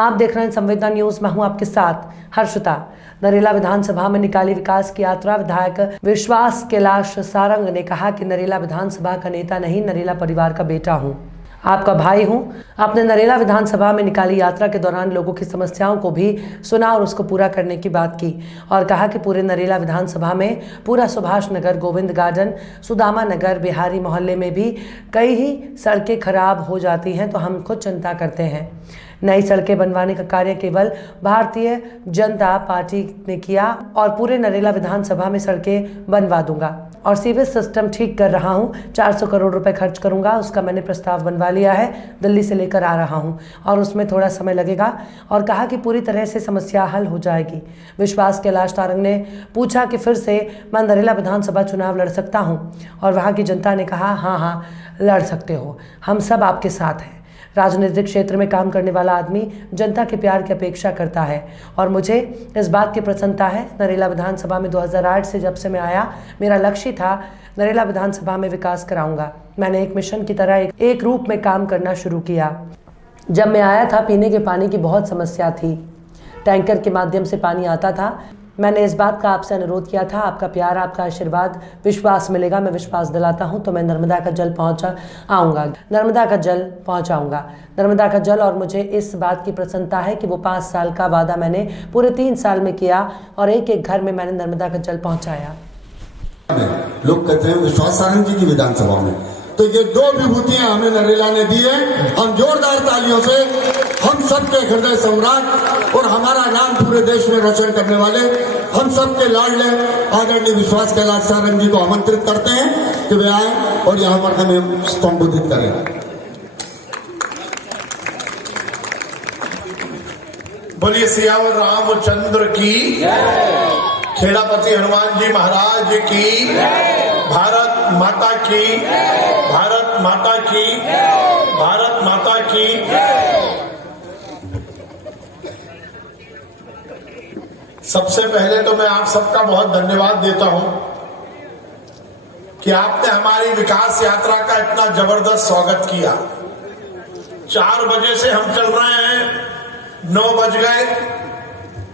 आप देख रहे हैं संवेदना न्यूज। मैं हूं आपके साथ हर्षिता। नरेला विधानसभा में निकाली विकास की यात्रा। विधायक विश्वास कैलाश सारंग ने कहा कि नरेला विधानसभा का नेता नहीं, नरेला परिवार का बेटा हूं, आपका भाई हूं। आपने नरेला विधानसभा में निकाली यात्रा के दौरान लोगों की समस्याओं को भी सुना और उसको पूरा करने की बात की और कहा कि पूरे नरेला विधानसभा में पूरा सुभाष नगर, गोविंद गार्डन, सुदामा नगर, बिहारी मोहल्ले में भी कई ही सड़कें खराब हो जाती हैं, तो हम खुद चिंता करते हैं। नई सड़कें बनवाने का कार्य केवल भारतीय जनता पार्टी ने किया और पूरे नरेला विधानसभा में सड़कें बनवा दूंगा और सीवेज सिस्टम ठीक कर रहा हूं। 400 करोड़ रुपए खर्च करूंगा, उसका मैंने प्रस्ताव बनवा लिया है, दिल्ली से लेकर आ रहा हूं और उसमें थोड़ा समय लगेगा और कहा कि पूरी तरह से समस्या हल हो जाएगी। विश्वास कैलाश सारंग ने पूछा कि फिर से मैं नरेला विधानसभा चुनाव लड़ सकता हूं और वहां की जनता ने कहा हाँ लड़ सकते हो, हम सब आपके साथ हैं। राजनीतिक क्षेत्र में काम करने वाला आदमी जनता के प्यार की अपेक्षा करता है और मुझे इस बात की प्रसन्नता है। नरेला विधानसभा में 2008 से जब से मैं आया, मेरा लक्ष्य था नरेला विधानसभा में विकास कराऊंगा। मैंने एक मिशन की तरह एक रूप में काम करना शुरू किया। जब मैं आया था, पीने के पानी की बहुत समस्या थी, टैंकर के माध्यम से पानी आता था। मैंने इस बात का आपसे अनुरोध किया था, आपका प्यार, आपका आशीर्वाद, विश्वास मिलेगा। मैं विश्वास दिलाता हूं तो मैं नर्मदा का जल पहुंचाऊंगा, नर्मदा का जल पहुंचाऊंगा, नर्मदा का जल। और मुझे इस बात की प्रसन्नता है कि वो 5 साल का वादा मैंने पूरे 3 साल में किया और एक एक घर में मैंने नर्मदा का जल पहुंचाया। लोग कहते हैं विश्वास सारंग जी की विधानसभा में, तो ये 2 विभूतियां हमें नरेला ने दी है। हम जोरदार तालियों से हम सबके हृदय सम्राट और हमारा नाम पूरे देश में रोशन करने वाले हम सबके लाडले आदरणीय विश्वास कैलाश सारंग जी को आमंत्रित करते हैं कि वे आए और यहाँ पर हमें संबोधित करें। बोलिए सियावर रामचंद्र की, खेड़ापति हनुमान जी महाराज की, भारत माता की, भारत माता की, भारत माता की। सबसे पहले तो मैं आप सबका बहुत धन्यवाद देता हूं कि आपने हमारी विकास यात्रा का इतना जबरदस्त स्वागत किया। 4 बजे से हम चल रहे हैं, 9 बज गए।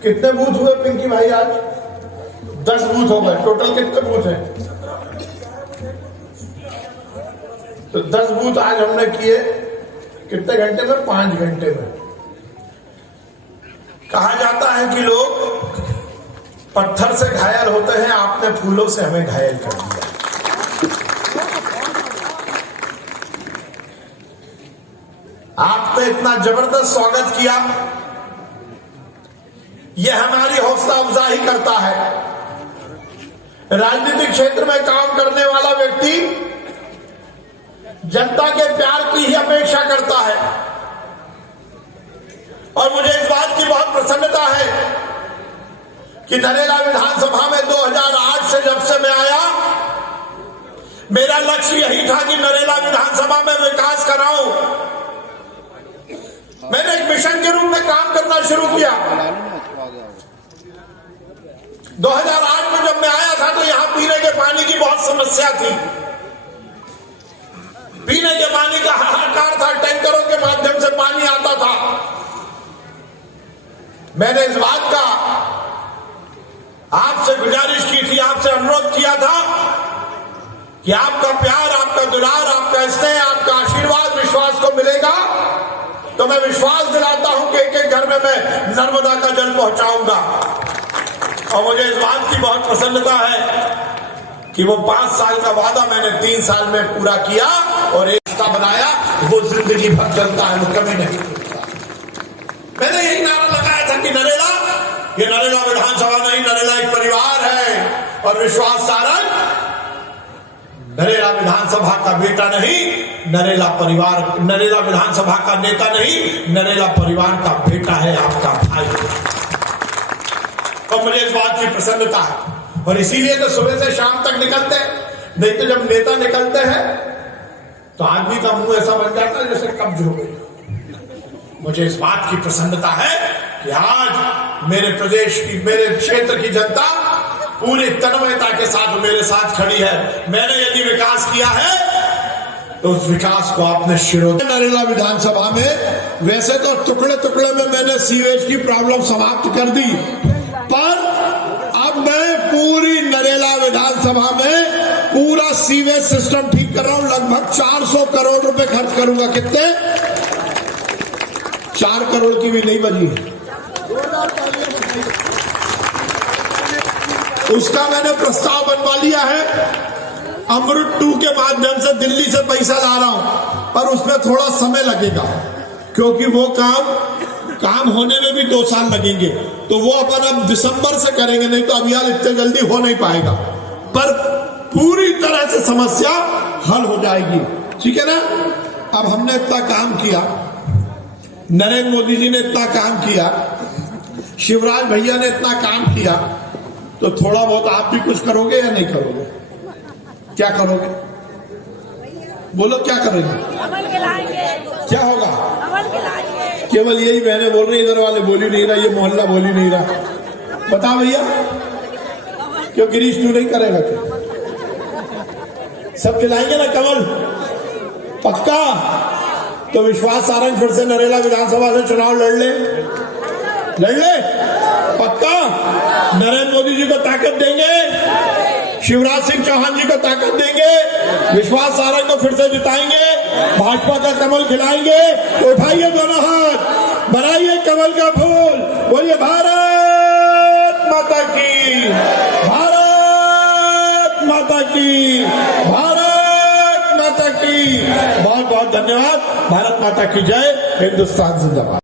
कितने बूथ हुए पिंकी भाई आज? 10 बूथ हो गए। टोटल कितने बूथ हैं? तो 10 बूथ आज हमने किए। कितने घंटे में? 5 घंटे में। कहा जाता है कि लोग पत्थर से घायल होते हैं, आपने फूलों से हमें घायल कर दिया। आपने इतना जबरदस्त स्वागत किया, यह हमारी हौसला अफजाई करता है। राजनीतिक क्षेत्र में काम करने वाला व्यक्ति जनता के प्यार की ही अपेक्षा करता है और मुझे इस बात की बहुत प्रसन्नता है कि नरेला विधानसभा में 2008 से जब से मैं आया, मेरा लक्ष्य यही था कि नरेला विधानसभा में विकास कराऊं। मैंने एक मिशन के रूप में काम करना शुरू किया। 2008 में जब मैं आया था तो यहां पीने के पानी की बहुत समस्या थी। पीने के पानी का हाहाकार था, टैंकरों के माध्यम से पानी आता था। मैंने इस बात का आपसे गुजारिश की थी, आपसे अनुरोध किया था कि आपका प्यार, आपका दुलार, आपका स्नेह, आपका आशीर्वाद विश्वास को मिलेगा तो मैं विश्वास दिलाता हूं कि एक एक घर में मैं नर्मदा का जल पहुंचाऊंगा। और मुझे इस बात की बहुत प्रसन्नता है कि वो 5 साल का वादा मैंने 3 साल में पूरा किया और एक रिश्ता बनाया, वो जिंदगी भर चलता है, वो कभी नहीं। मैंने यही नारा लगाया था कि नरेला, ये नरेला विधानसभा नहीं, नरेला एक परिवार है और विश्वास सारंग नरेला विधानसभा का बेटा नहीं, नरेला परिवार, नरेला विधानसभा का नेता नहीं, नरेला परिवार का बेटा है, आपका भाई। और मुझे इस बात की प्रसन्नता है और इसीलिए तो सुबह से शाम तक निकलते हैं। नहीं तो जब नेता निकलते हैं तो आदमी का मुंह ऐसा बन जाता है जैसे कब्ज हो गई। मुझे इस बात की प्रसन्नता है कि आज मेरे प्रदेश की, मेरे क्षेत्र की जनता पूरी तन्मयता के साथ मेरे साथ खड़ी है। मैंने यदि विकास किया है तो उस विकास को आपने शिरोधार्य नरेला विधानसभा में। वैसे तो टुकड़े टुकड़े में मैंने सीवेज की प्रॉब्लम समाप्त कर दी, पर अब मैं पूरी नरेला विधानसभा में पूरा सीवेज सिस्टम ठीक कर रहा हूं। लगभग 400 करोड़ रुपए खर्च करूंगा। कितने? 4 करोड़ की भी नहीं बची। उसका मैंने प्रस्ताव बनवा लिया है। अमृत 2 के माध्यम से दिल्ली से पैसा ला रहा हूं, पर उसमें थोड़ा समय लगेगा, क्योंकि वो काम होने में भी 2 साल लगेंगे। तो वो अपन अब दिसंबर से करेंगे, नहीं तो अभियान इतने जल्दी हो नहीं पाएगा। पर पूरी तरह से समस्या हल हो जाएगी, ठीक है ना। अब हमने इतना काम किया, नरेंद्र मोदी जी ने इतना काम किया, शिवराज भैया ने इतना काम किया, तो थोड़ा बहुत आप भी कुछ करोगे या नहीं करोगे? क्या करोगे? बोलो, क्या करोगे? अमल खिलाएंगे। क्या होगा? अमल खिलाएंगे। केवल यही बहनें बोल रही, इधर वाले बोल ही नहीं रहा, ये मोहल्ला बोल ही नहीं रहा। बता भैया, क्यों गिरीश तू नहीं करेगा? क्या सब खिलाएंगे ना कमल? पक्का? तो विश्वास सारंग फिर से नरेला विधानसभा से चुनाव लड़ ले? पक्का? नरेंद्र मोदी जी को ताकत देंगे, शिवराज सिंह चौहान जी को ताकत देंगे, विश्वास सारंग को फिर से जिताएंगे, भाजपा का कमल खिलाएंगे। तो उठाइए दोनों हाथ, बनाइए कमल का फूल, बोलिए भारत माता की, भारत माता की, भारत माता की। बहुत बहुत धन्यवाद। भारत माता की जय। हिंदुस्तान जिंदाबाद।